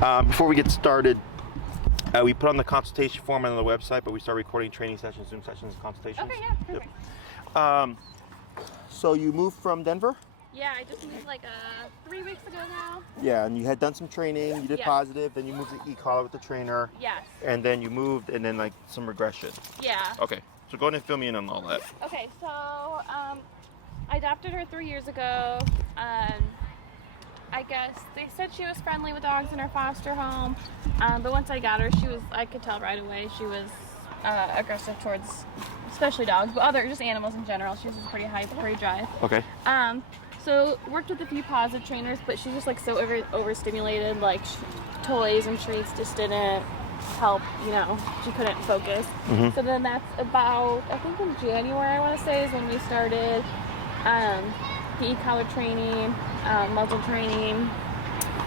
Before we get started, we put on the consultation form on the website, but we start recording training sessions, Zoom sessions, consultations. Okay, yeah, perfect. Yep. So you moved from Denver? Yeah, I just moved like 3 weeks ago now. Yeah, and you had done some training, you did positive, then you moved to e-collar with the trainer. Yes. And then you moved, and then like some regression. Yeah. Okay, so go ahead and fill me in on all that. Okay, so I adopted her 3 years ago. I guess they said she was friendly with dogs in her foster home, but once I got her, I could tell right away she was aggressive towards, especially dogs, but just animals in general. She has a pretty high prey drive. Okay. So worked with a few positive trainers, but she's just like so overstimulated, like toys and treats just didn't help, she couldn't focus. Mm-hmm. So then that's about, I think in January, I want to say, is when we started the e-collar training, muzzle training,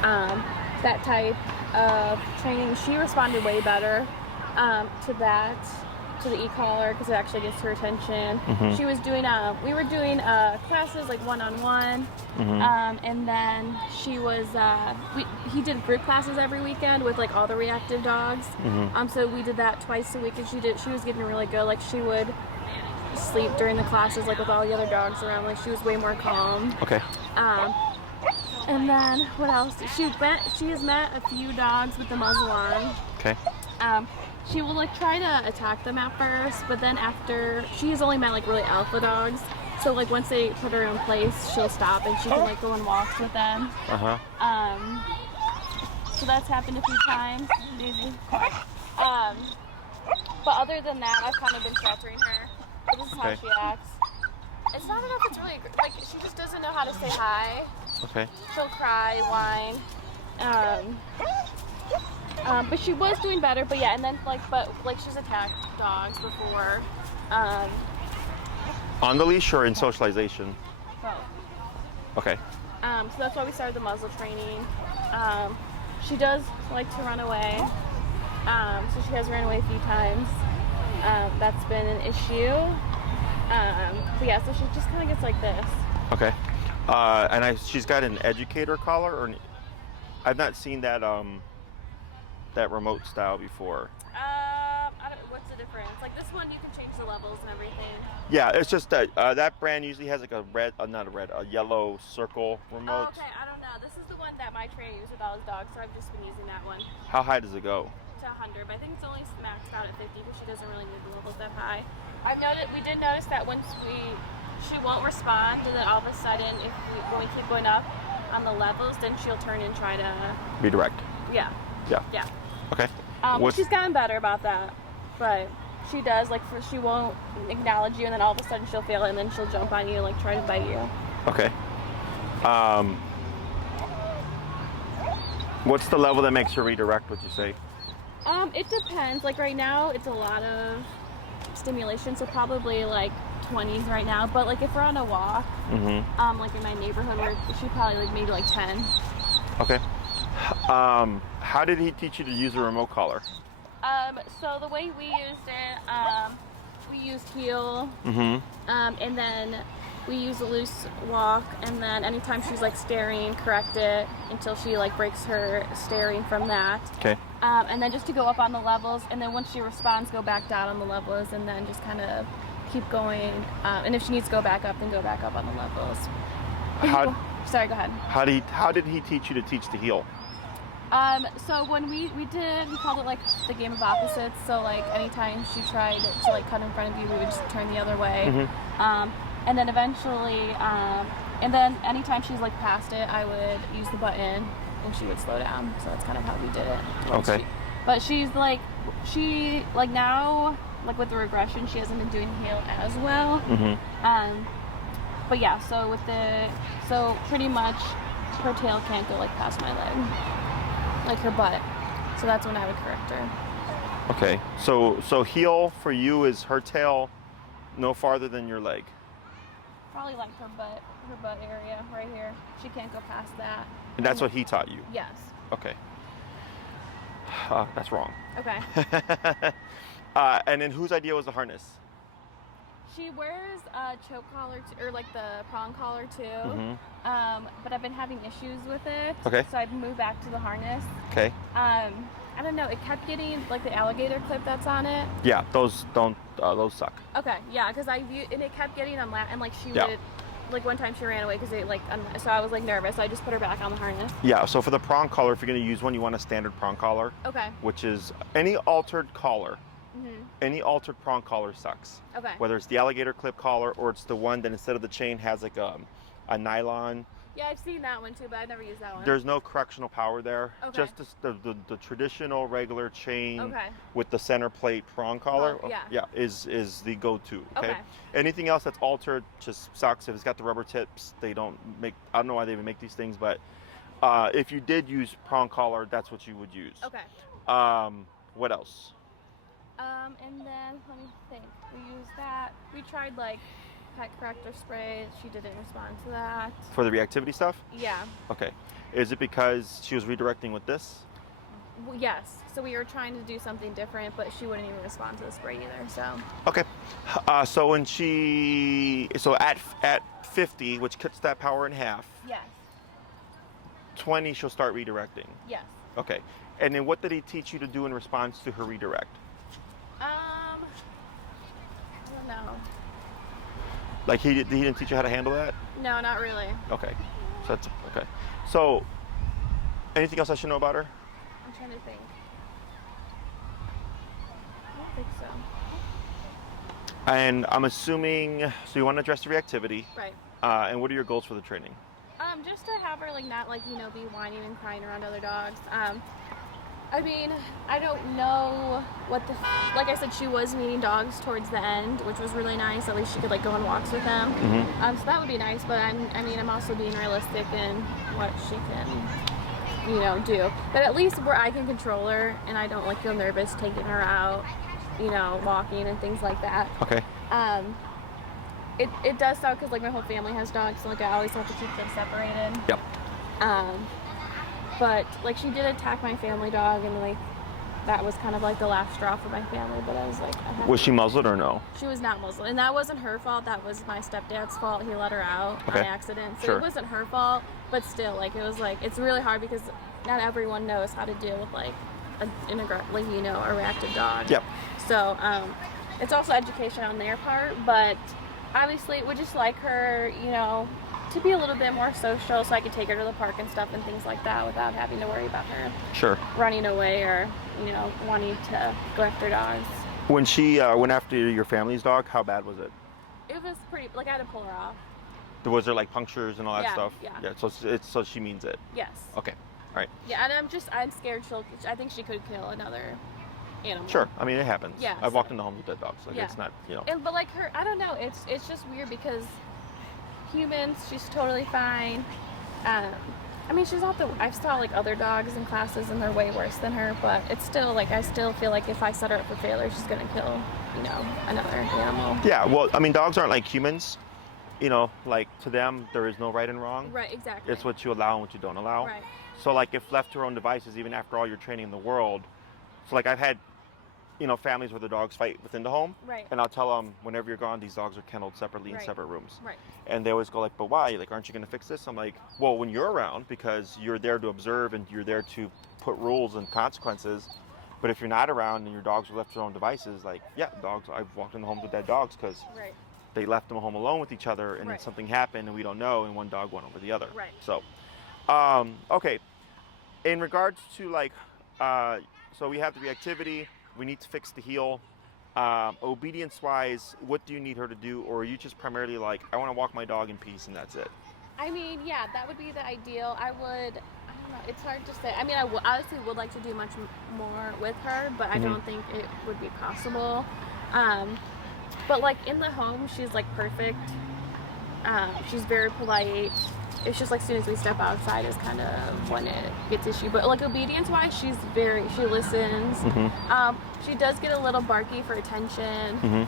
that type of training. She responded way better to the e-collar because it actually gets her attention. Mm-hmm. She was doing, we were doing classes like one-on-one, and then she was, he did group classes every weekend with like all the reactive dogs. Mm-hmm. So we did that twice a week, and she was getting really good. Like she would sleep during the classes like with all the other dogs around. Like she was way more calm. Okay. And then what else? She has met a few dogs with the muzzle on. Okay. She will like try to attack them at first, but then after, she has only met like really alpha dogs. So like once they put her in place, she'll stop and she can like go on walks with them. So that's happened a few times. But other than that, I've kind of been sheltering her. But this is how she acts. It's not enough. It's really like she just doesn't know how to say hi. Okay. She'll cry, whine. But she was doing better. But yeah, and then but she's attacked dogs before. On the leash or in socialization? Both. Okay. So that's why we started the muzzle training. She does like to run away. So she has run away a few times. That's been an issue. But yeah, so she just kind of gets like this. Okay. And she's got an educator collar, or I've not seen that that remote style before. What's the difference? Like this one, you can change the levels and everything. Yeah, it's just that that brand usually has like a yellow circle remote. Oh, okay, I don't know. This is the one that my trainer used with all his dogs, so I've just been using that one. How high does it go? To 100, but I think it's only maxed out at 50 because she doesn't really need the levels that high. We did notice that once she won't respond, and then all of a sudden, when we keep going up on the levels, then she'll turn and try to redirect. Yeah. Okay. She's gotten better about that, but she does she won't acknowledge you, and then all of a sudden she'll fail, and then she'll jump on you and like try to bite you. Okay. What's the level that makes her redirect? Would you say? It depends. Like right now, it's a lot of stimulation, so probably like 20s right now. But like if we're on a walk, like in my neighborhood, she probably maybe like 10. Okay. How did he teach you to use a remote collar? So the way we used it, we used heel, and then we use a loose walk, and then anytime she's like staring, correct it until she like breaks her staring from that. Okay. And then just to go up on the levels, and then once she responds, go back down on the levels, and then just kind of keep going. And if she needs to go back up, then go back up on the levels. Sorry, go ahead. How did he teach you to teach the heel? So when we called it like the game of opposites. So like anytime she tried to like cut in front of you, we would just turn the other way. And then eventually, and then anytime she's like past it, I would use the button and she would slow down. So that's kind of how we did it. Okay. But she's now, like with the regression, she hasn't been doing heel as well. But yeah, so pretty much her tail can't go like past my leg, like her butt. So that's when I would correct her. Okay. So heel for you is her tail no farther than your leg. Probably like her butt area right here. She can't go past that. And that's what he taught you? Yes. Okay. That's wrong. Okay. And then whose idea was the harness? She wears a choke collar or like the prong collar too. Mm-hmm. But I've been having issues with it. Okay. So I've moved back to the harness. Okay. I don't know. It kept getting like the alligator clip that's on it. Yeah, those suck. Okay. Yeah, because and it kept getting unlatched, and like she Yeah. would. Like one time she ran away because it like so I was like nervous, so I just put her back on the harness. Yeah, so for the prong collar, if you're going to use one, you want a standard prong collar. Okay. Which is any altered collar. Mm-hmm. Any altered prong collar sucks. Okay. Whether it's the alligator clip collar or it's the one that instead of the chain has like a nylon. Yeah, I've seen that one too, but I've never used that one. There's no correctional power there. Okay. Just the traditional regular chain Okay. with the center plate prong collar. Oh, yeah. Yeah, is the go-to. Okay. Anything else that's altered just sucks. If it's got the rubber tips, they don't make. I don't know why they even make these things, but if you did use prong collar, that's what you would use. Okay. What else? And then let me think. We used that. We tried like pet corrector spray. She didn't respond to that. For the reactivity stuff? Yeah. Okay. Is it because she was redirecting with this? Well, yes. So we were trying to do something different, but she wouldn't even respond to the spray either. So. Okay. So when at 50, which cuts that power in half. Yes. 20, she'll start redirecting. Yes. Okay. And then what did he teach you to do in response to her redirect? I don't know. Like he didn't teach you how to handle that? No, not really. Okay. So that's okay. So anything else I should know about her? I'm trying to think. I don't think so. And I'm assuming, so you want to address the reactivity. Right. And what are your goals for the training? Just to have her like not like be whining and crying around other dogs. I mean, I don't know what like I said, she was meeting dogs towards the end, which was really nice. At least she could like go on walks with them. Mm-hmm. So that would be nice. But I'm also being realistic in what she can, do. But at least where I can control her and I don't like feel nervous taking her out, walking and things like that. Okay. It does suck because like my whole family has dogs, so like I always have to keep them separated. Yep. But like she did attack my family dog, and like that was kind of like the last straw for my family. But I was like, was she muzzled or no? She was not muzzled, and that wasn't her fault. That was my stepdad's fault. He let her out on accident, so Sure. It wasn't her fault. But still, like it was like it's really hard because not everyone knows how to deal with like a reactive dog. Yep. So it's also education on their part, but obviously would just like her, to be a little bit more social, so I could take her to the park and stuff and things like that without having to worry about her Sure. running away or wanting to go after dogs. When she went after your family's dog, how bad was it? It was pretty like I had to pull her off. Was there like punctures and all that stuff? Yeah. So she means it. Yes. Okay. All right. Yeah, and I'm scared I think she could kill another animal. Sure. I mean, it happens. Yeah. I've walked into homes with dead dogs. Like Yeah. it's not, But like her, I don't know. It's just weird because humans, she's totally fine. She's not I saw like other dogs in classes and they're way worse than her, but it's still like I still feel like if I set her up for failure, she's gonna kill, another animal. Yeah. Well, I mean, dogs aren't like humans. Like to them, there is no right and wrong. Right. Exactly. It's what you allow and what you don't allow. Right. So like if left to her own devices, even after all your training in the world, so like I've had, families where the dogs fight within the home. Right. And I'll tell them, whenever you're gone, these dogs are kenneled separately in separate rooms. Right. And they always go like, but why? Like, aren't you going to fix this? I'm like, well, when you're around, because you're there to observe and you're there to put rules and consequences. But if you're not around and your dogs are left to their own devices, like, yeah, dogs, I've walked in the homes with dead dogs because they left them home alone with each other and then something happened and we don't know and one dog went over the other. Right. So, okay. In regards to like, so we have the reactivity, we need to fix the heel. Obedience-wise, what do you need her to do? Or are you just primarily like, I want to walk my dog in peace and that's it? I mean, yeah, that would be the ideal. I don't know, it's hard to say. I mean, I honestly would like to do much more with her, but I don't think it would be possible. But like in the home, she's like perfect. She's very polite. It's just like as soon as we step outside is kind of when it gets issue. But like obedience-wise, she listens. She does get a little barky for attention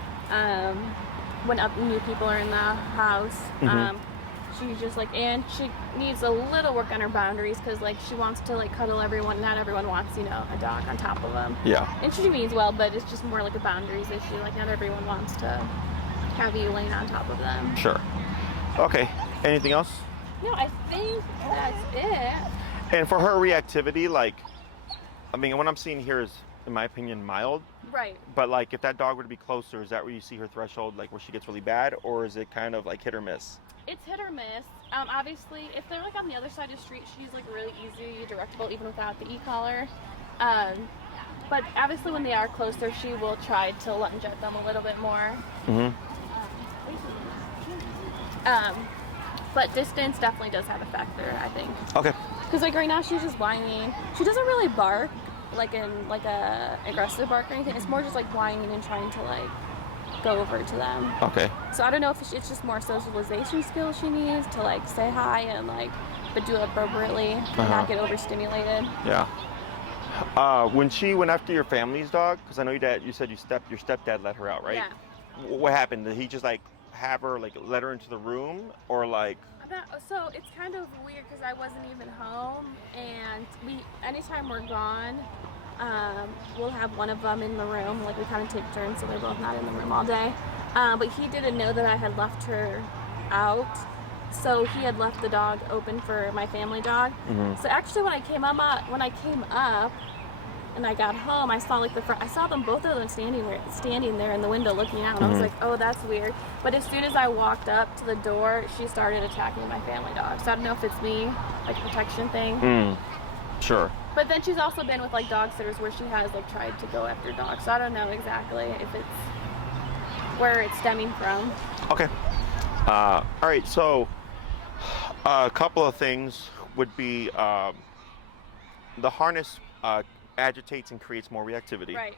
when new people are in the house. She's just like, and she needs a little work on her boundaries because like she wants to like cuddle everyone. Not everyone wants, a dog on top of them. Yeah. And she means well, but it's just more like a boundaries issue. Like not everyone wants to have you laying on top of them. Sure. Okay. Anything else? No, I think that's it. And for her reactivity, like, I mean, what I'm seeing here is, in my opinion, mild. Right. But like, if that dog were to be closer, is that where you see her threshold, like where she gets really bad, or is it kind of like hit or miss? It's hit or miss. Obviously, if they're like on the other side of the street, she's like really easy directable even without the e-collar. But obviously, when they are closer, she will try to lunge at them a little bit more. But distance definitely does have a factor, I think. Okay. Because like right now, she's just whining. She doesn't really bark like in like a aggressive bark or anything. It's more just like whining and trying to like go over to them. Okay. So I don't know if it's just more socialization skills she needs to like say hi and like, but do it appropriately and not get overstimulated. Yeah. When she went after your family's dog, because I know you said your stepdad let her out, right? Yeah. What happened? Did he just like have her like let her into the room, or like? So it's kind of weird because I wasn't even home, and anytime we're gone, we'll have one of them in the room. Like we kind of take turns, so they're both not in the room all day. But he didn't know that I had left her out, so he had left the dog open for my family dog. So actually, when I came up, and I got home, I saw I saw them, both of them standing there in the window looking out. And I was like, oh, that's weird. But as soon as I walked up to the door, she started attacking my family dog. So I don't know if it's me, like protection thing. Sure. But then she's also been with like dog sitters where she has like tried to go after dogs. So I don't know exactly if it's where it's stemming from. Okay. All right. So a couple of things would be the harness agitates and creates more reactivity. Right.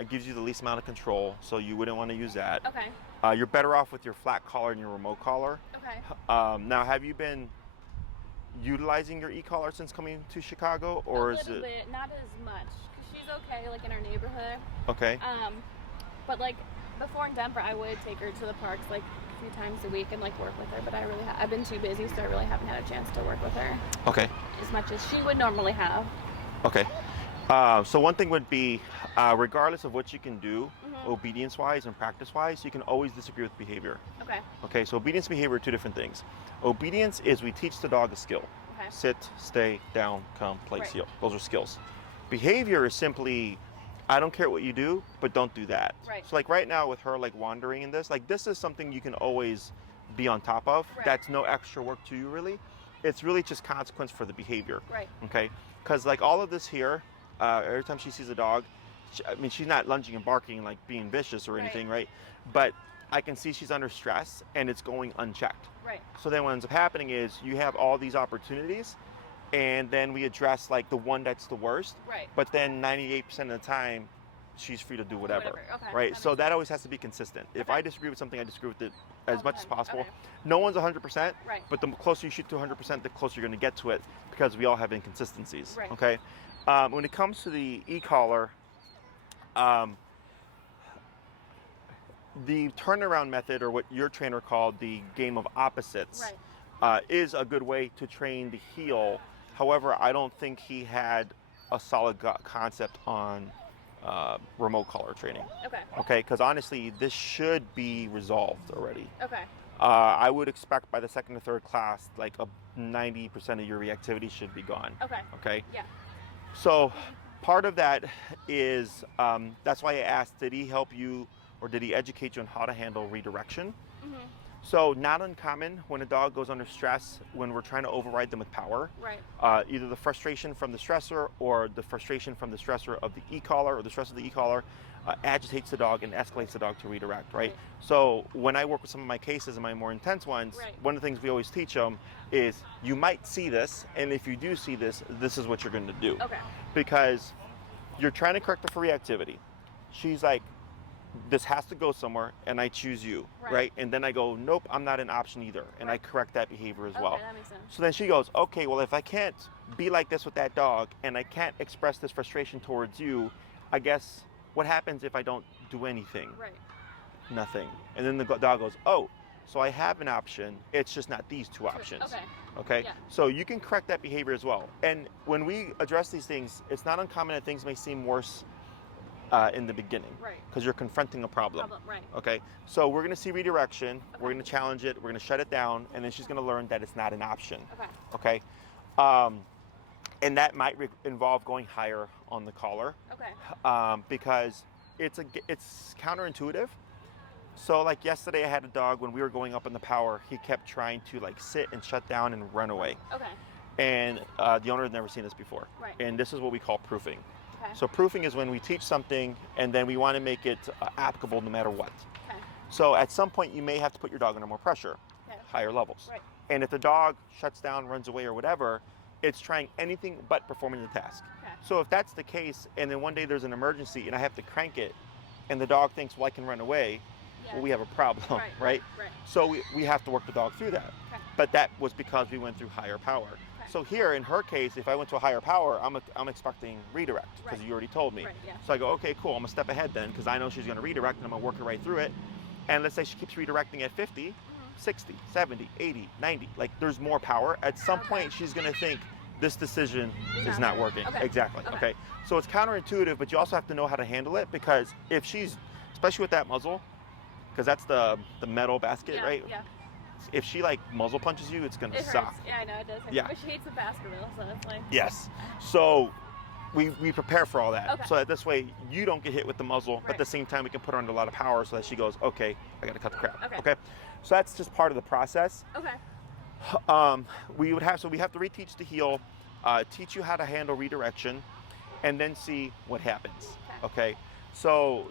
It gives you the least amount of control, so you wouldn't want to use that. Okay. You're better off with your flat collar and your remote collar. Okay. Now, have you been utilizing your e-collar since coming to Chicago, or is it? A little bit, not as much, because she's okay, like in our neighborhood. Okay. But like before in Denver, I would take her to the parks like a few times a week and like work with her. But I've been too busy, so I really haven't had a chance to work with her. Okay. As much as she would normally have. Okay. So one thing would be, regardless of what you can do, obedience-wise and practice-wise, you can always disagree with behavior. Okay. Okay, so obedience and behavior are two different things. Obedience is we teach the dog a skill. Okay. Sit, stay, down, come, play, Right. seal. Those are skills. Behavior is simply, I don't care what you do, but don't do that. Right. So like right now with her like wandering in this, like this is something you can always be on top of. Right. That's no extra work to you really. It's really just consequence for the behavior. Right. Okay, because like all of this here, every time she sees a dog, she's not lunging and barking and like being vicious or anything, right? But I can see she's under stress and it's going unchecked. Right. So then what ends up happening is you have all these opportunities, and then we address like the one that's the worst. Right. But then 98% of the time, she's free to do whatever. Okay. Right. So that always has to be consistent. If I disagree with something, I disagree with it as much as possible. Okay. No one's 100%. Right. But the closer you shoot to 100%, the closer you're going to get to it, because we all have inconsistencies. Right. Okay. When it comes to the e-collar, the turnaround method, or what your trainer called the game of opposites, is a good way to train the heel. However, I don't think he had a solid concept on remote collar training. Okay. Okay, because honestly, this should be resolved already. Okay. I would expect by the second or third class, like 90% of your reactivity should be gone. Okay. Okay. Yeah. So part of that is, that's why I asked, did he help you or did he educate you on how to handle redirection? So not uncommon when a dog goes under stress, when we're trying to override them with power. Right. Either the frustration from the stressor or the frustration from the stressor of the e-collar or the stress of the e-collar agitates the dog and escalates the dog to redirect, right? So when I work with some of my cases and my more intense ones, one of the things we always teach them is you might see this, and if you do see this, this is what you're going to do. Okay. Because you're trying to correct her for reactivity. She's like, this has to go somewhere, and I choose you, right? And then I go, nope, I'm not an option either, and I correct that behavior as well. Okay, that makes sense. So then she goes, okay, well, if I can't be like this with that dog, and I can't express this frustration towards you, I guess what happens if I don't do anything? Right. Nothing. And then the dog goes, oh, so I have an option, it's just not these two options. Okay. Okay? Yeah. So you can correct that behavior as well. And when we address these things, it's not uncommon that things may seem worse in the beginning. Right. Because you're confronting a problem. Right. Okay. So we're going to see redirection. We're going to challenge it. We're going to shut it down, and then she's going to learn that it's not an option. Okay. Okay. And that might involve going higher on the collar. Okay. Because it's counterintuitive. So like yesterday I had a dog, when we were going up in the power, he kept trying to like sit and shut down and run away. Okay. And the owner had never seen this before. Right. And this is what we call proofing. Okay. So proofing is when we teach something and then we want to make it applicable no matter what. Okay. So at some point you may have to put your dog under more pressure, Okay. higher levels. Right. And if the dog shuts down, runs away or whatever, it's trying anything but performing the task. Okay. So if that's the case, and then one day there's an emergency and I have to crank it, and the dog thinks, well, I can run away, well, we have a problem, right? Right. So we have to work the dog through that. Okay. But that was because we went through higher power. Okay. So here, in her case, if I went to a higher power, I'm expecting redirect, because Right. you already told me. Right, yeah. So I go, okay, cool, I'm gonna step ahead then, because I know she's gonna redirect, and I'm gonna work her right through it. And let's say she keeps redirecting at 50, 60, 70, 80, 90, like there's more power. At some point, she's gonna think, this decision is not working. Okay. Exactly. Okay. So it's counterintuitive, but you also have to know how to handle it, because if she's, especially with that muzzle, because that's the metal basket, right? Yeah. If she like muzzle punches you, it's gonna It suck. hurts. Yeah, I know it does. Hurt. Yeah. But she hates the Baskerville, so it's like. Yes. So we prepare for all that, Okay. so that this way you don't get hit with the muzzle, but at Right. the same time we can put her under a lot of power, so that she goes, okay, I gotta cut the crap. Okay. Okay. So that's just part of the process. Okay. We have to reteach the heel, teach you how to handle redirection, and then see what happens. Okay. So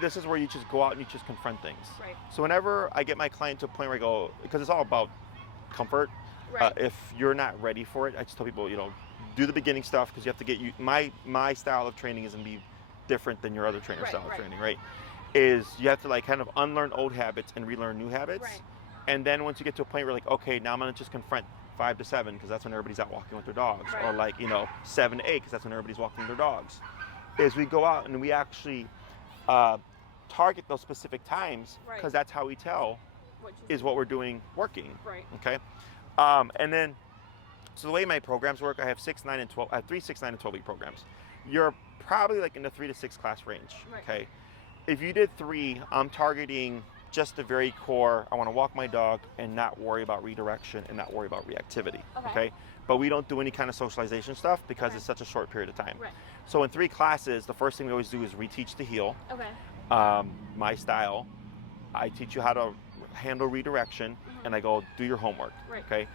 this is where you just go out and you just confront things. Right. So whenever I get my client to a point where I go, because it's all about comfort. Right. If you're not ready for it, I just tell people, do the beginning stuff, because you have to get my style of training is going to be different than your other trainer style of training, right? Is you have to like kind of unlearn old habits and relearn new habits. Right. And then once you get to a point where like, okay, now I'm going to just confront 5 to 7, because that's when everybody's out walking with their dogs. Right. Or like, 7 to 8, because that's when everybody's walking their dogs. Is we go out and we actually target those specific times, because that's how we tell is what we're doing working. Right. Okay. And then, so the way my programs work, I have 6, 9, and 12. I have 3, 6, 9, and 12 week programs. You're probably like in the 3 to 6 class range. Right. Okay. If you did 3, I'm targeting just the very core. I want to walk my dog and not worry about redirection and not worry about reactivity. Okay. But we don't do any kind of socialization stuff, because it's such a short period of time. Right. So in 3 classes, the first thing we always do is reteach the heel. Okay. My style. I teach you how to handle redirection, and I go, do your homework. Right. Okay.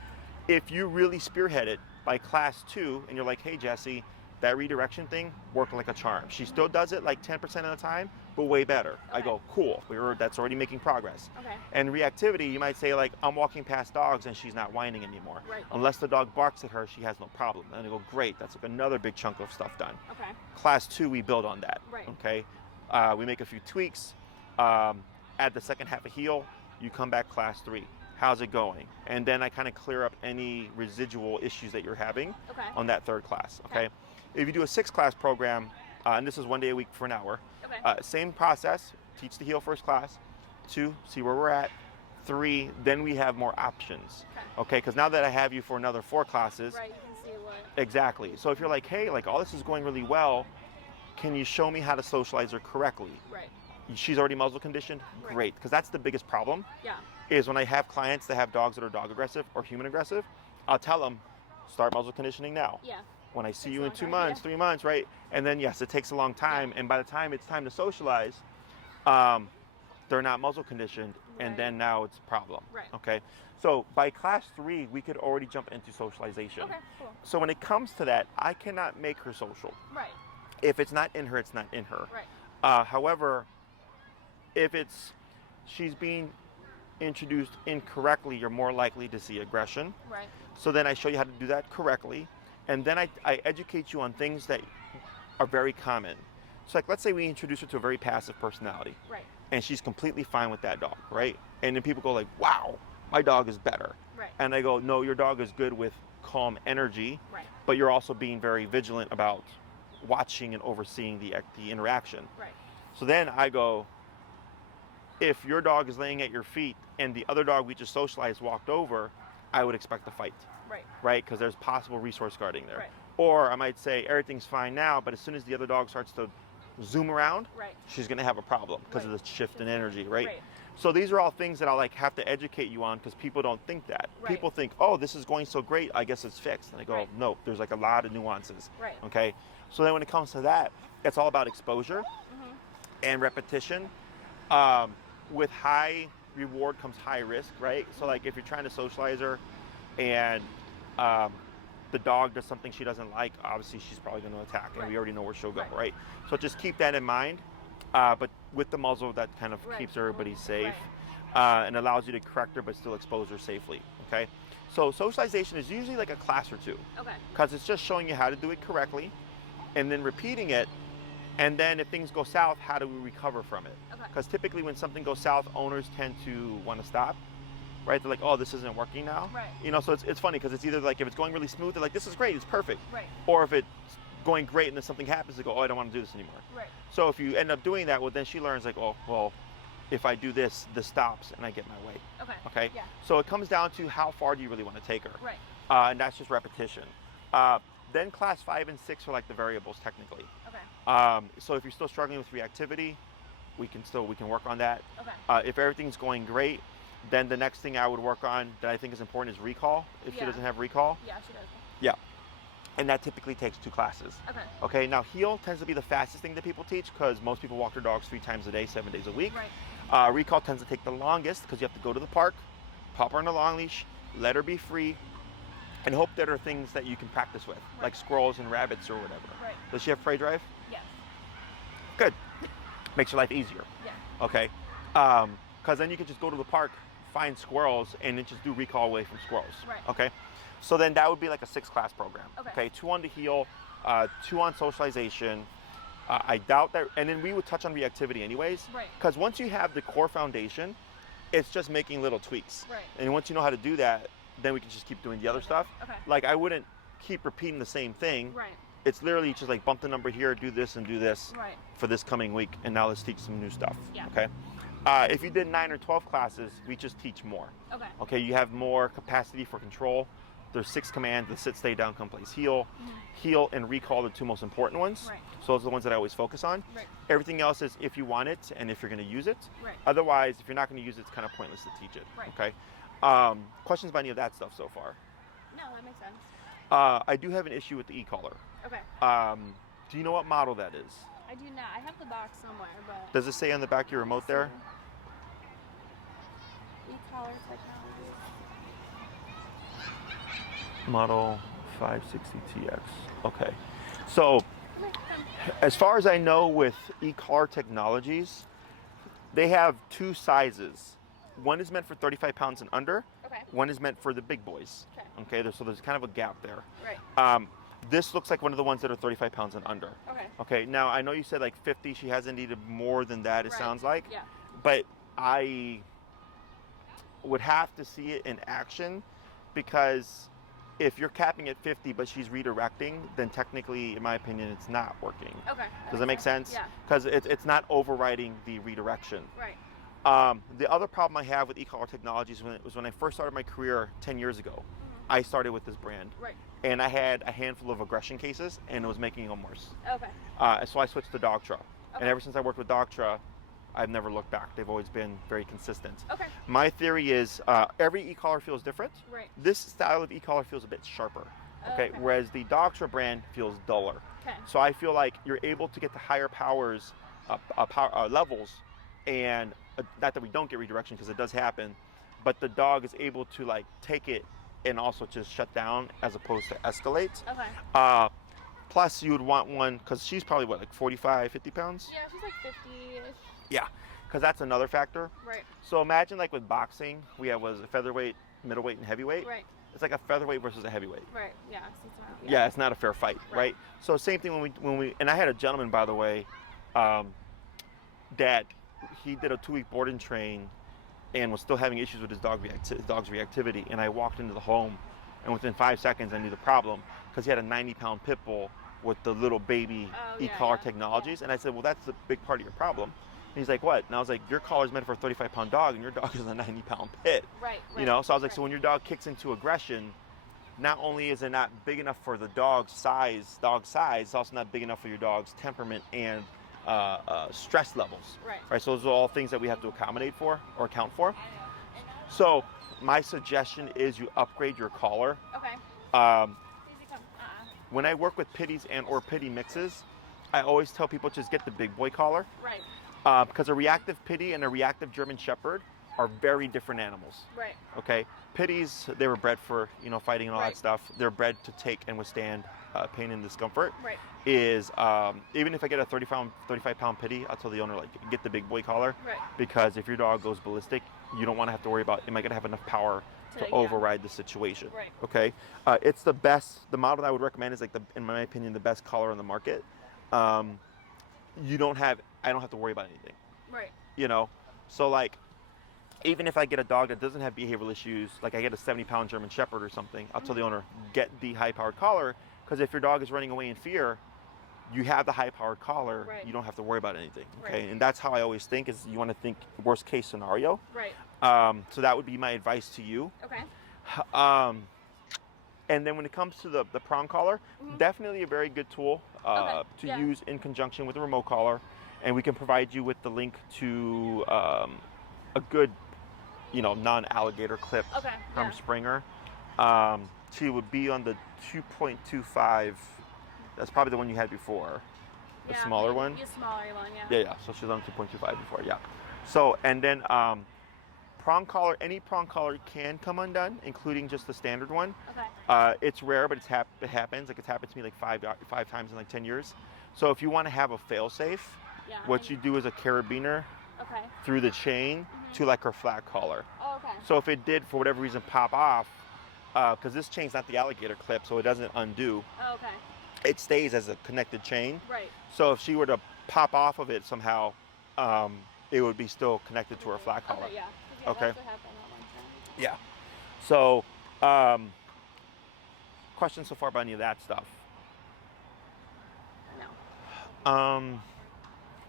If you really spearhead it by class 2, and you're like, hey Jesse, that redirection thing worked like a charm. She still does it like 10% of the time, but way better. I go, cool. That's already making progress. Okay. And reactivity, you might say like, I'm walking past dogs and she's not whining anymore. Right. Unless the dog barks at her, she has no problem. And I go, great. That's like another big chunk of stuff done. Okay. Class 2, we build on that. Right. Okay. We make a few tweaks. Add the second half of heel. You come back class 3. How's it going? And then I kind of clear up any residual issues that you're having on that 3rd class. Okay. If you do a 6-class program, and this is 1 day a week for an hour, same process. Teach the heel first class. 2, see where we're at. 3, then we have more options. Okay. Because now that I have you for another 4 classes. Right. You can see what. Exactly. So if you're like, hey, like all this is going really well, can you show me how to socialize her correctly? Right. She's already muzzle conditioned? Right. Great, because that's the biggest problem. Yeah. Is when I have clients that have dogs that are dog aggressive or human aggressive, I'll tell them, start muzzle conditioning now. Yeah. When I see Takes you a in long 2 time, months, yeah. 3 months, right? And then yes, it takes a long time, and by the time it's time to socialize, they're not muzzle conditioned, and Right. then now it's a problem. Right. Okay. So by class 3, we could already jump into socialization. Okay. Cool. So when it comes to that, I cannot make her social. Right. If it's not in her, it's not in her. Right. However, if she's being introduced incorrectly, you're more likely to see aggression. Right. So then I show you how to do that correctly. And then I educate you on things that are very common. So like, let's say we introduce her to a very passive personality. Right. And she's completely fine with that dog, right? And then people go like, wow, my dog is better. Right. And I go, no, your dog is good with calm energy, Right. but you're also being very vigilant about watching and overseeing the interaction. Right. So then I go, if your dog is laying at your feet and the other dog we just socialized walked over, I would expect a fight, Right. right? Because there's possible resource guarding there. Right. Or I might say everything's fine now, but as soon as the other dog starts to zoom around, Right. she's going to have a problem because of the shift in energy, right? Right. So these are all things that I'll like have to educate you on because people don't think that. Right. People think, oh, this is going so great, I guess it's fixed. And I go, Right. no, there's like a lot of nuances. Right. Okay. So then when it comes to that, it's all about exposure and repetition. With high reward comes high risk, right? So like if you're trying to socialize her and the dog does something she doesn't like, obviously she's probably going to attack, and we already know where she'll go, right? So just keep that in mind. But with the muzzle, that kind of keeps everybody safe and allows you to correct her but still expose her safely, okay? So socialization is usually like a class or two. Okay. Because it's just showing you how to do it correctly and then repeating it. And then if things go south, how do we recover from it? Okay. Because typically when something goes south, owners tend to want to stop, right? They're like, oh, this isn't working now. Right. You know, so it's funny because it's either like if it's going really smooth, they're like, this is great, it's perfect. Right. Or if it's going great and then something happens, they go, oh, I don't want to do this anymore. Right. So if you end up doing that, well, then she learns like, oh, well, if I do this, this stops and I get my way. Okay. Okay? Yeah. So it comes down to how far do you really want to take her? Right. And that's just repetition. Then class 5 and 6 are like the variables technically. Okay. So if you're still struggling with reactivity, we can work on that. Okay. If everything's going great, then the next thing I would work on that I think is important is recall. If she doesn't have recall. Yeah, she does. Yeah. And that typically takes 2 classes. Okay. Okay, now heel tends to be the fastest thing that people teach because most people walk their dogs 3 times a day, 7 days a week. Right. Recall tends to take the longest because you have to go to the park, pop her on a long leash, let her be free, and hope that are things that you can practice with, like squirrels and rabbits or whatever. Right. Does she have prey drive? Yes. Good. Makes your life easier. Yeah. Okay. Because then you can just go to the park, find squirrels, and then just do recall away from squirrels. Right. Okay. So then that would be like a 6-class program. Okay. 2 on the heel, 2 on socialization. I doubt that, and then we would touch on reactivity anyways. Right. Because once you have the core foundation, it's just making little tweaks. Right. And once you know how to do that, then we can just keep doing the other stuff. Okay. Like I wouldn't keep repeating the same thing. Right. It's literally just like bump the number here, do this and do this Right. for this coming week, and now let's teach some new stuff. Yeah. Okay. If you did 9 or 12 classes, we just teach more. Okay. Okay. You have more capacity for control. There's 6 commands: the sit, stay down, come, place, heel. Heel and recall are the 2 most important ones. Right. So those are the ones that I always focus on. Right. Everything else is if you want it and if you're going to use it. Right. Otherwise, if you're not going to use it, it's kind of pointless to teach it. Right. Okay. Questions about any of that stuff so far? No, that makes sense. I do have an issue with the e-collar. Okay. Do you know what model that is? I do not. I have the box somewhere, but. Does it say on the back of your remote there? E-collar technology. Model 560TX. Okay. So, as far as I know with e-collar technologies, they have 2 sizes. One is meant for 35 pounds and under. Okay. One is meant for the big boys. Okay. Okay. So there's kind of a gap there. Right. This looks like one of the ones that are 35 pounds and under. Okay. Okay. Now I know you said like 50. She hasn't needed more than that. It Right. sounds like. Yeah. But I would have to see it in action because if you're capping at 50 but she's redirecting, then technically, in my opinion, it's not working. Okay. Does that make sense? Yeah. Because it's not overriding the redirection. Right. The other problem I have with e-collar technologies was when I first started my career 10 years ago. I started with this brand. Right. And I had a handful of aggression cases, and it was making them worse. Okay. So I switched to Dogtra. Okay. And ever since I worked with Dogtra, I've never looked back. They've always been very consistent. Okay. My theory is every e-collar feels different. Right. This style of e-collar feels a bit sharper. Okay. Whereas the Dogtra brand feels duller. Okay. So I feel like you're able to get the higher powers, levels, and not that we don't get redirection because it does happen, but the dog is able to like take it and also just shut down as opposed to escalate. Okay. Plus you would want one, because she's probably what, like 45, 50 pounds? Yeah, she's like 50-ish. Yeah, because that's another factor. Right. So imagine like with boxing, we have was a featherweight, middleweight, and heavyweight. Right. It's like a featherweight versus a heavyweight. Right. Yeah. So it's not, Yeah, it's not a fair fight, right? So same thing when we and I had a gentleman, by the way, that he did a 2-week board and train and was still having issues with his dog's reactivity. And I walked into the home, and within 5 seconds, I knew the problem because he had a 90-pound pit bull with the little baby e-collar technologies. And I said, well, that's a big part of your problem. And he's like, what? And I was like, your collar's meant for a 35-pound dog, and your dog is a 90-pound pit. Right. You know, so I was like, so when your dog kicks into aggression, not only is it not big enough for the dog's size, it's also not big enough for your dog's temperament and stress levels. Right. So those are all things that we have to accommodate for or account for. So my suggestion is you upgrade your collar. Okay. When I work with pitties and or pitty mixes, I always tell people just get the big boy collar. Right. Because a reactive pitty and a reactive German Shepherd are very different animals. Right. Okay. Pitties, they were bred for, fighting and all Right. that stuff. They're bred to take and withstand pain and discomfort. Right. Is even if I get a 35-pound pitty, I'll tell the owner, like, get the big boy collar. Right. Because if your dog goes ballistic, you don't want to have to worry about, am I going to have enough power to override the situation? Right. Okay. It's the best. The model that I would recommend is, like, in my opinion, the best collar on the market. I don't have to worry about anything. Right. So, like, even if I get a dog that doesn't have behavioral issues, like I get a 70-pound German Shepherd or something, I'll tell the owner, get the high-powered collar, because if your dog is running away in fear, you have the high-powered collar, Right. you don't have to worry about anything, okay? Right. And that's how I always think, is you want to think worst-case scenario. Right. So that would be my advice to you. Okay. And then when it comes to the prong collar, definitely a very good tool to Yeah. use in conjunction with the remote collar. And we can provide you with the link to a good, non-alligator clip from Springer. She would be on the 2.25. That's probably the one you had before. The smaller one? The smaller one, yeah. Yeah. So she's on 2.25 before, yeah. So, and then prong collar, any prong collar can come undone, including just the standard one. Okay. It's rare, but it happens. Like, it's happened to me like five times in like 10 years. So if you want to have a fail-safe, what you do is a carabiner through the chain to like her flat collar. Oh, okay. So if it did, for whatever reason, pop off, because this chain's not the alligator clip, so it doesn't undo. Oh, okay. It stays as a connected chain. Right. So if she were to pop off of it somehow, it would be still connected to her flat collar. Okay, yeah. Okay. That's what happened that one time. Yeah. So, questions so far about any of that stuff? No.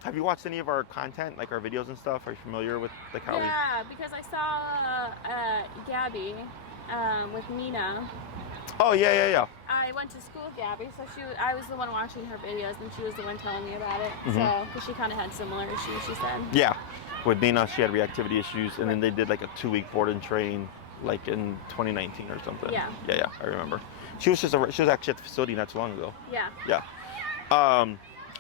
Have you watched any of our content, like our videos and stuff? Are you familiar with like how Yeah, because I saw Gabby with Nina. Oh yeah. I went to school with Gabby, so I was the one watching her videos, and she was the one telling me about it. Mhm. So, because she kind of had similar issues, she said. Yeah. With Nina, she had reactivity issues, and then they did like a 2-week board and train, like in 2019 or something. Yeah. Yeah, I remember. She was actually at the facility not too long ago. Yeah. Yeah.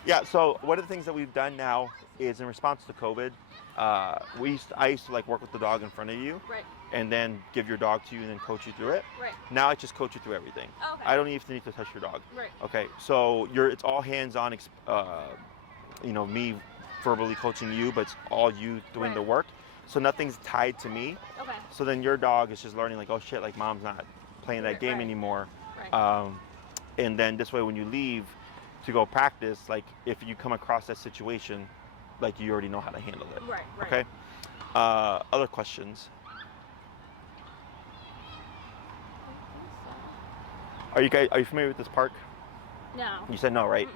Yeah. So one of the things that we've done now is, in response to COVID, I used to like work with the dog in front of you, Right. and then give your dog to you and then coach you through it. Right. Now I just coach you through everything. Oh, okay. I don't even need to touch your dog. Right. Okay. So it's all hands-on. Me verbally coaching you, but it's all you doing the work. So nothing's tied to me. Okay. So then your dog is just learning, like, oh shit, like mom's not playing that game anymore. Right. And then this way, when you leave to go practice, like if you come across that situation, like you already know how to handle it. Right. Okay. Other questions? Are you familiar with this park? No. You said no, right?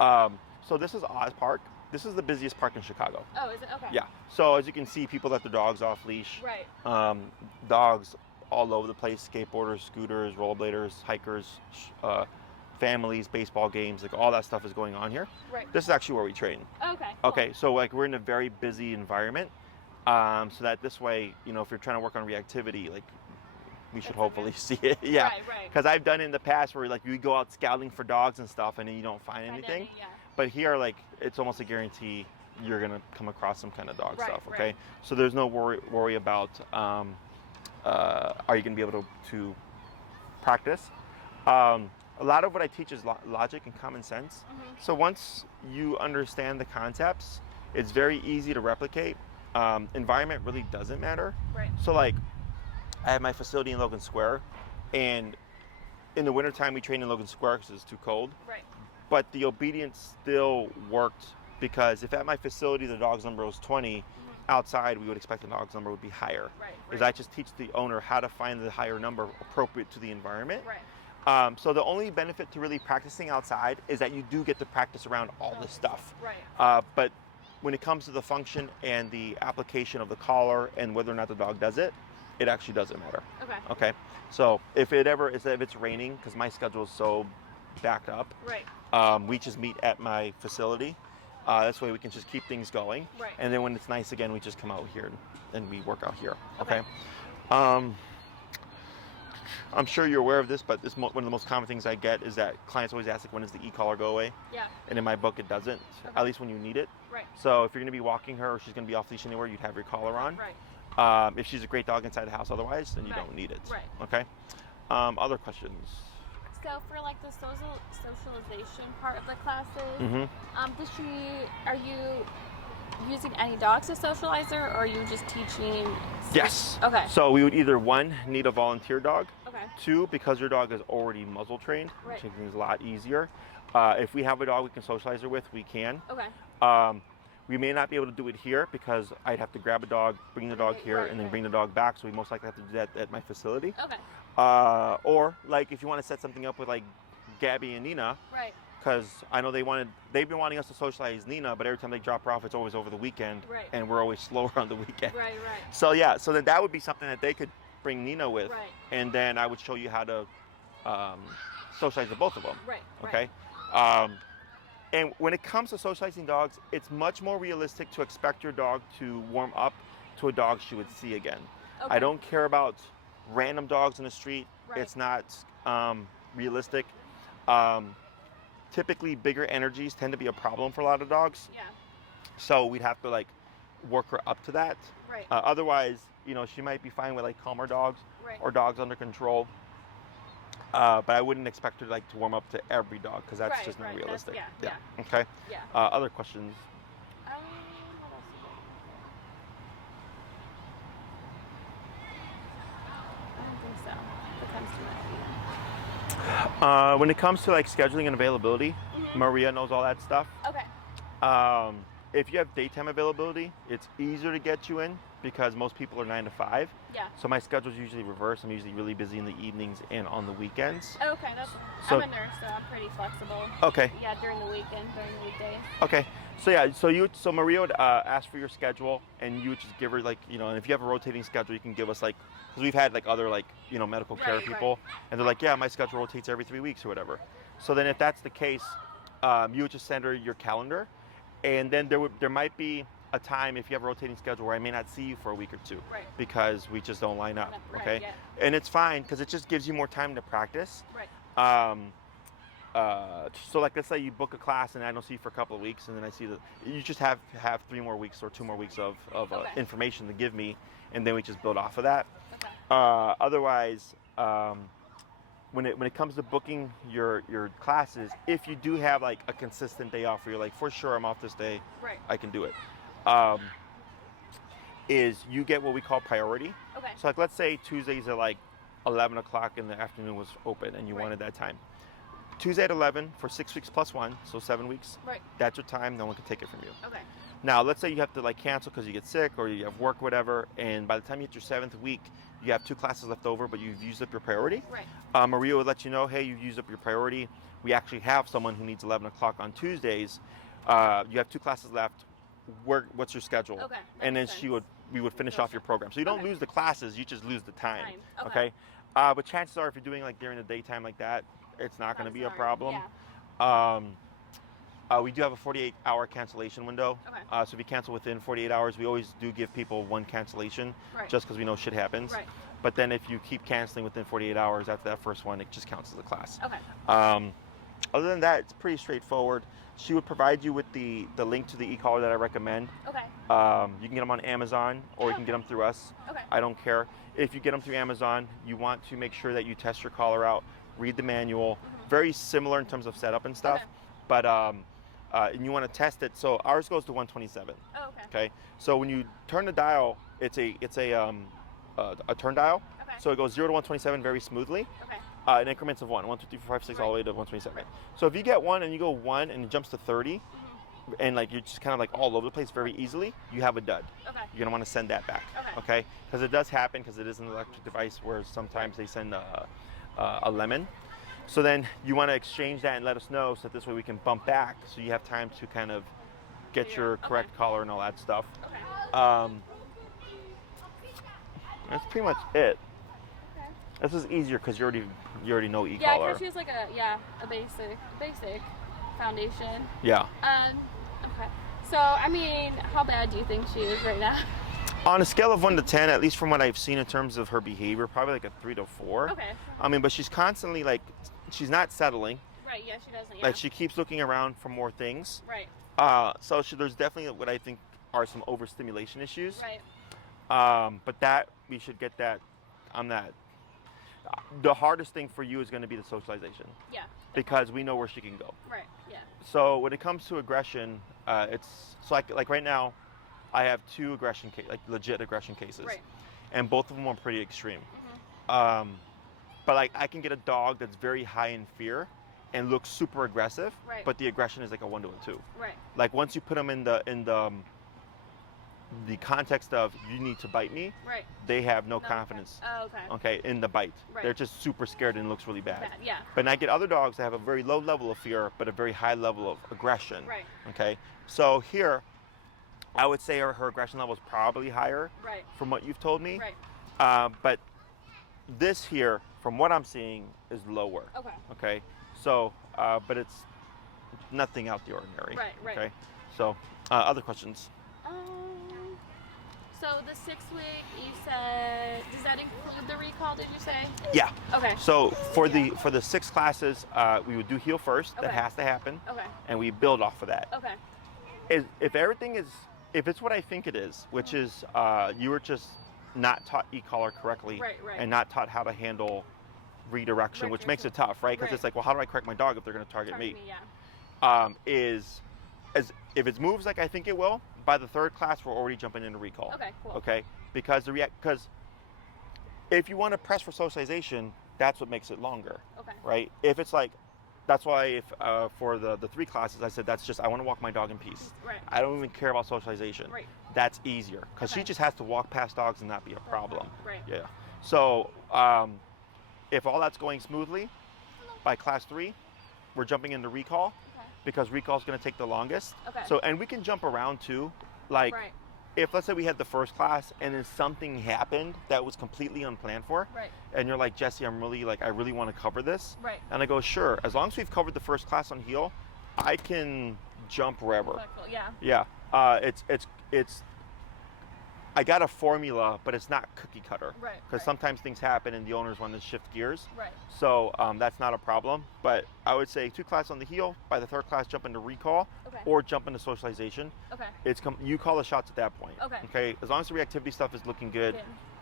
Mm-mm. So this is Oz Park. This is the busiest park in Chicago. Oh, is it? Okay. Yeah. So as you can see, people let their dogs off leash. Right. Dogs all over the place: skateboarders, scooters, rollerbladers, hikers, families, baseball games, like all that stuff is going on here. Right. This is actually where we train. Okay. Okay. So like we're in a very busy environment, so that this way, if you're trying to work on reactivity, like we should hopefully see it. Yeah. Right. Because I've done it in the past where like you go out scouting for dogs and stuff, and then you don't find anything. Yeah. But here, like, it's almost a guarantee you're gonna come across some kind of dog stuff. Okay, right. so there's no worry about are you gonna be able to practice. A lot of what I teach is logic and common sense. Mm-hmm. So once you understand the concepts, it's very easy to replicate. Environment really doesn't matter. Right. So like, I have my facility in Logan Square, and in the wintertime we train in Logan Square because it's too cold. Right. But the obedience still worked, because if at my facility the dog's number was 20, outside we would expect the dog's number would be higher. Right. Because I just teach the owner how to find the higher number appropriate to the environment. Right. So the only benefit to really practicing outside is that you do get to practice around all this stuff. Right. But when it comes to the function and the application of the collar and whether or not the dog does it, it actually doesn't matter. Okay. Okay. So if it's raining, because my schedule is so backed up, Right. we just meet at my facility, This way we can just keep things going. Right. And then when it's nice again, we just come out here and we work out here. Okay. I'm sure you're aware of this, but one of the most common things I get is that clients always ask, like, when does the e-collar go away? Yeah. And in my book, it doesn't, at least when you need it. Right. So if you're going to be walking her or she's going to be off leash anywhere, you'd have your collar on. Right. If she's a great dog inside the house otherwise, then you don't need it. Right. Okay. Other questions? So for like the socialization part of the classes, Mm-hmm. are you using any dogs to socialize her, or are you just teaching? Yes. Okay. So we would either, one, need a volunteer dog. Okay. Two, because your dog is already muzzle trained, Right. which makes things a lot easier. If we have a dog we can socialize her with, we can. Okay. We may not be able to do it here because I'd have to grab a dog, bring the dog here, and then bring the dog back. So we most likely have to do that at my facility. Okay. Or like if you want to set something up with like Gabby and Nina, Right. because I know they've been wanting us to socialize Nina, but every time they drop her off, it's always over the weekend, Right. and we're always slower on the weekend. Right. So yeah, so then that would be something that they could bring Nina with, Right. and then I would show you how to socialize the both of them. Right. Okay. And when it comes to socializing dogs, it's much more realistic to expect your dog to warm up to a dog she would see again. Okay. I don't care about random dogs in the street. Right. It's not realistic. Typically, bigger energies tend to be a problem for a lot of dogs. Yeah. So we'd have to like work her up to that. Right. Otherwise, she might be fine with like calmer dogs Right. or dogs under control. But I wouldn't expect her to warm up to every dog because that's just not Right. realistic. Yeah. Okay. Yeah. Other questions? What else is there? I don't think so. That comes to my idea. When it comes to like scheduling and availability, Maria knows all that stuff. Okay. If you have daytime availability, it's easier to get you in because most people are 9 to 5. Yeah. So my schedule's usually reversed. I'm usually really busy in the evenings and on the weekends. Okay. I'm a nurse, so I'm pretty flexible. Okay. Yeah, during the weekend, during the weekdays. Okay. So yeah, so Maria would ask for your schedule, and you would just give her like, and if you have a rotating schedule, you can give us like, because we've had like other like, medical care people, and they're like, yeah, my schedule rotates every 3 weeks or whatever. So then if that's the case, you would just send her your calendar, and then there might be a time if you have a rotating schedule where I may not see you for a week or two, Right. because we just don't line up. Right, Okay. yeah. And it's fine because it just gives you more time to practice. Right. So like let's say you book a class and I don't see you for a couple of weeks, and then I see that you just have 3 more weeks or 2 more weeks of Okay. information to give me, and then we just build off of that. Okay. Otherwise, when it comes to booking your classes, if you do have like a consistent day off where you're like, for sure I'm off this day, Right. I can do it, is you get what we call priority. Okay. So like let's say Tuesdays at like 11 o'clock in the afternoon was open and you Right. wanted that time. Tuesday at 11 for 6 weeks plus 1, so 7 weeks. Right. That's your time. No one can take it from you. Okay. Now, let's say you have to like cancel because you get sick or you have work, whatever, and by the time you hit your 7th week, you have 2 classes left over, but you've used up your priority. Right. Maria would let you know, hey, you've used up your priority. We actually have someone who needs 11 o'clock on Tuesdays. You have 2 classes left. What's your schedule? Okay. And then we would finish off your program. So you don't Okay. lose the classes, you just lose the time. Okay. Okay. But chances are, if you're doing like during the daytime like that, it's not going to be a problem. Yeah. We do have a 48-hour cancellation window. Okay. So if you cancel within 48 hours, we always do give people 1 cancellation, Right. just because we know shit happens. Right. But then if you keep canceling within 48 hours after that first one, it just counts as a class. Okay. Other than that, it's pretty straightforward. She would provide you with the link to the e-collar that I recommend. Okay. You can get them on Amazon, or you can get them through us. Okay. I don't care. If you get them through Amazon, you want to make sure that you test your collar out, read the manual. Very similar in terms of setup and stuff, Okay. but and you want to test it. So ours goes to 127. Oh, okay. Okay. So when you turn the dial, it's a turn dial. Okay. So it goes 0 to 127 very smoothly. Okay. In increments of 1, 2, 3, 4, 5, 6, all the way to 127. Right. So if you get 1 and you go 1 and it jumps to 30, and like you're just kind of like all over the place very easily, you have a dud. Okay. You're gonna want to send that back. Okay. Because it does happen, because it is an electric device where sometimes they send a lemon. So then you want to exchange that and let us know, so that this way we can bump back, so you have time to kind of get your correct collar and all that stuff. Okay. That's pretty much it. Okay. This is easier because you already know Yeah, e-collar. because she was like a basic foundation. Yeah. Okay. So, I mean, how bad do you think she is right now? On a scale of 1 to 10, at least from what I've seen in terms of her behavior, probably like a 3 to 4. Okay. I mean, but she's constantly like, she's not settling. Right, yeah, she doesn't, yeah. Like, she keeps looking around for more things. Right. So there's definitely what I think are some overstimulation issues. Right. But that, we should get that on that. The hardest thing for you is going to be the socialization. Yeah. Because we know where she can go. Right, yeah. So when it comes to aggression, it's, so like right now, I have 2 aggression like legit aggression cases. Right. And both of them are pretty extreme. Mm-hmm. But like I can get a dog that's very high in fear and looks super aggressive, right. but the aggression is like a 1 to a 2. Right. Like once you put them in the context of you need to bite me, right. they have no confidence. Oh, okay. Okay, in the bite. Right. They're just super scared and it looks really bad. Yeah. But I get other dogs that have a very low level of fear, but a very high level of aggression. Right. Okay, so here, I would say her aggression level is probably higher. Right. From what you've told me. Right. But this here, from what I'm seeing, is lower. Okay. Okay, so but it's nothing out the ordinary. Right. Right. Okay, so other questions. So the 6 week, you said, does that include the recall? Did you say? Yeah. Okay. So for the 6 classes, we would do heel first. Okay. That has to happen. Okay. And we build off of that. Okay. If it's what I think it is, which is you were just not taught e-collar correctly, right, right. and not taught how to handle redirection, which makes it tough, right? Because right. it's like, well, how do I correct my dog if they're going to target me? Yeah. If it moves like I think it will, by the 3rd class we're already jumping into recall. Okay, cool. Okay, because if you want to press for socialization, that's what makes it longer. Okay. Right? If it's like, that's why if for the 3 classes I said that's just I want to walk my dog in peace. Right. I don't even care about socialization. Right. That's easier because she just has to walk past dogs and not be a problem. Right. Yeah. So if all that's going smoothly, by class 3, we're jumping into recall. Because recall is going to take the longest. Okay. So, and we can jump around too. Like, right. if let's say we had the 1st class and then something happened that was completely unplanned for, right. and you're like, Jesse, I really want to cover this. Right. And I go, sure. As long as we've covered the 1st class on heel, I can jump wherever. Cool. Yeah. Yeah. It's. I got a formula, but it's not cookie cutter. Right. Because sometimes things happen and the owners want to shift gears. Right. So that's not a problem. But I would say 2 classes on the heel. By the 3rd class, jump into recall. Okay. Or jump into socialization. Okay. You call the shots at that point. Okay. Okay. As long as the reactivity stuff is looking good,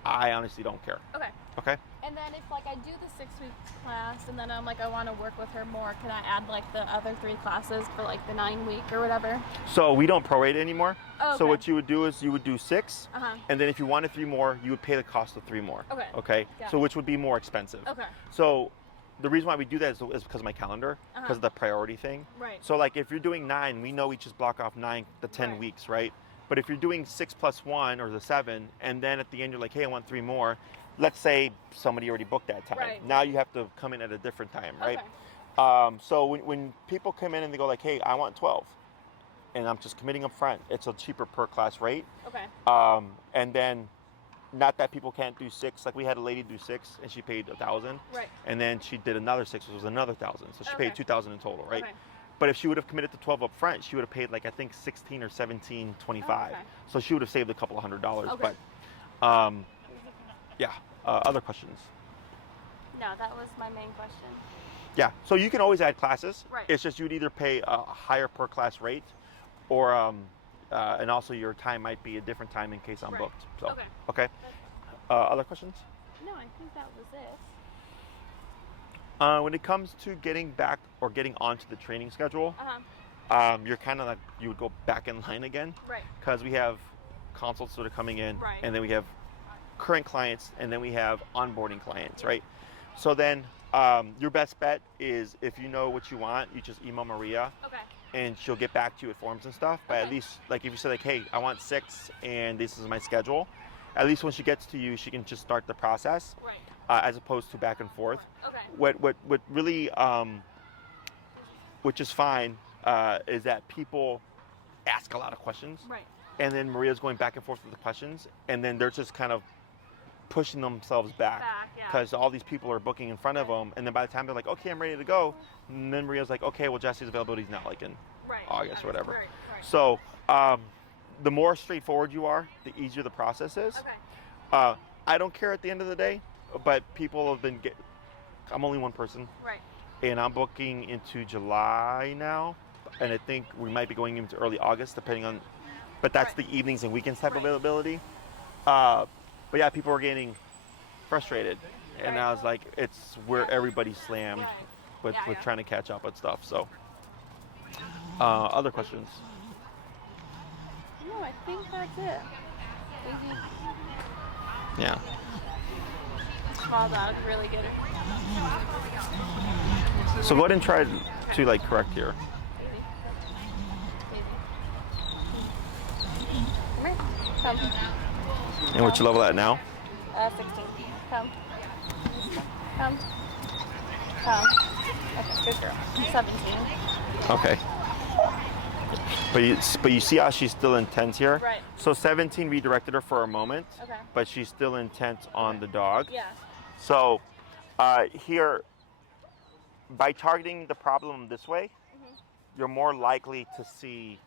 I honestly don't care. Okay. Okay. And then if like I do the 6 week class and then I'm like I want to work with her more, can I add like the other 3 classes for like the 9 week or whatever? So we don't prorate anymore. Oh, okay. So what you would do is you would do 6, Uh-huh. and then if you wanted 3 more, you would pay the cost of 3 more. Okay. Okay. Got So it. which would be more expensive. Okay. So the reason why we do that is because of my calendar, because Uh-huh. of the priority thing. Right. So like if you're doing 9, we know we just block off 9 to 10 Right. weeks, right? But if you're doing 6 plus 1 or the 7, and then at the end you're like, hey, I want 3 more. Let's say somebody already booked that time. Right. Now you have to come in at a different time, right? Okay. So when people come in and they go like, hey, I want 12, and I'm just committing up front, it's a cheaper per class rate. Okay. And then, not that people can't do 6. Like we had a lady do 6 and she paid $1,000. Right. And then she did another 6, which was another $1,000. So she paid $2,000 in total, right? Okay. But if she would have committed to 12 up front, she would have paid like I think 16 or 17.25. Okay. So she would have saved a couple $100. Okay. But yeah. Other questions? No, that was my main question. Yeah. So you can always add classes. Right. It's just you'd either pay a higher per class rate, or and also your time might be a different time in case I'm booked. So Okay. okay. Other questions? No, I think that was it. When it comes to getting back or getting onto the training schedule, you're kind of like you would go back in line again. Right. Because we have consults that are coming in, Right. and then we have current clients, and then we have onboarding clients, right? So then your best bet is if you know what you want, you just email Maria, Okay. and she'll get back to you with forms and stuff. But at Okay. least, like if you say like, hey, I want 6 and this is my schedule, at least when she gets to you, she can just start the process, Right. as opposed to back and forth. Okay. What really, which is fine, is that people ask a lot of questions, Right. and then Maria's going back and forth with the questions, and then they're just kind of pushing themselves back yeah. because all these people are booking in front of them, and then by the time they're like, okay, I'm ready to go, and then Maria's like, okay, well, Jesse's availability is not like in August, whatever. Right. So the more straightforward you are, the easier the process is. Okay. I don't care at the end of the day, but people have been I'm only one person. Right. And I'm booking into July now, and I think we might be going into early August, depending on. But that's the evenings and weekends type availability. But yeah, people are getting frustrated, and I was like, it's where everybody's slammed with trying to catch up with stuff. So, other questions? No, I think that's it. Easy. Yeah. Small dog, really good. So go ahead and try to like correct here. Come here. Come. And what's your level at now? 16. Come. Come. Come. Okay, good girl. 17. Okay. But you see how she's still intense here? Right. So 17 redirected her for a moment, Okay. but she's still intent on the dog. Yeah. So here, by targeting the problem this way, you're more likely to see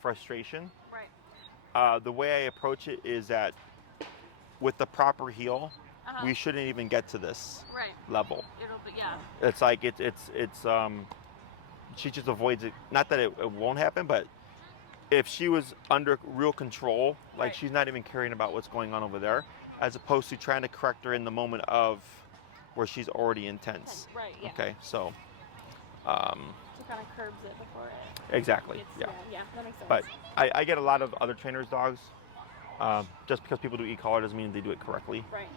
frustration. Right. The way I approach it is that with the proper heel, we shouldn't even get to this level. It'll be, yeah. It's like she just avoids it. Not that it won't happen, but if she was under real control, like she's not even caring about what's going on over there, as opposed to trying to correct her in the moment of where she's already intense. Right, yeah. Okay, so. She kind of curbs it before it. Exactly, Yeah, that makes sense. But I get a lot of other trainers' dogs. Just because people do e-collar doesn't mean they do it correctly. Right.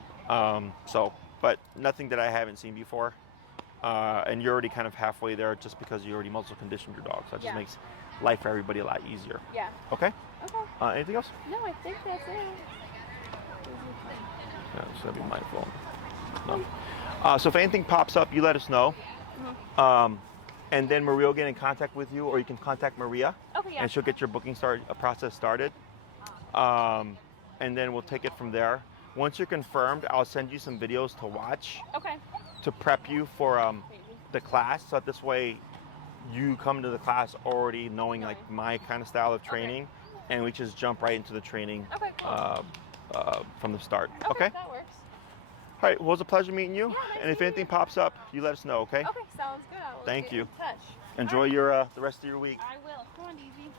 But nothing that I haven't seen before. And you're already kind of halfway there just because you already muscle conditioned your dog. So that just makes life for everybody a lot easier. Yeah. Okay? Okay. Anything else? No, I think that's it. Yeah, it's going to be my phone. No. So if anything pops up, you let us know. And then Maria will get in contact with you, or you can contact Maria. Okay, yeah. And she'll get your booking process started. And then we'll take it from there. Once you're confirmed, I'll send you some videos to watch. Okay. To prep you for the class, so that this way you come to the class already knowing like my kind of style of training, and we just jump right into the training from the start. Okay? That works. All right, well, it was a pleasure meeting you. Yeah, nice and if meeting anything you. pops up, you let us know, okay? Okay, sounds good. I will Thank get you. in touch. Enjoy your the rest of your week. I will. Come on, Daisy.